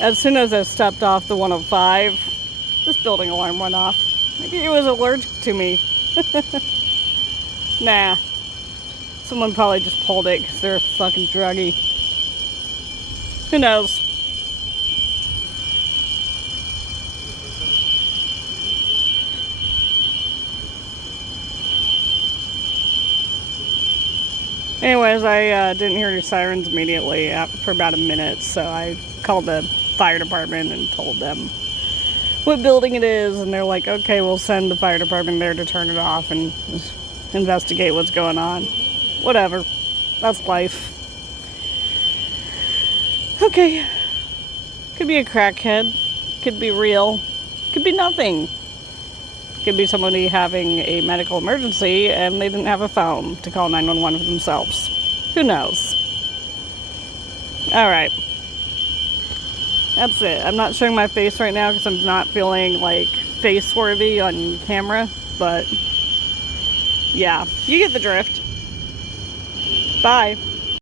As soon as I stepped off the 105, this building alarm went off. Maybe it was allergic to me. Nah. Someone probably just pulled it because they're a fucking druggie. Who knows? Anyways, I didn't hear your sirens immediately for about a minute, so I called the fire department and told them what building it is, and they're like, okay, we'll send the fire department there to turn it off and investigate what's going on. Whatever. That's life. Okay. Could be a crackhead. Could be real. Could be nothing. Could be somebody having a medical emergency and they didn't have a phone to call 911 for themselves. Who knows? Alright. That's it. I'm not showing my face right now because I'm not feeling like face worthy on camera, but yeah, you get the drift. Bye.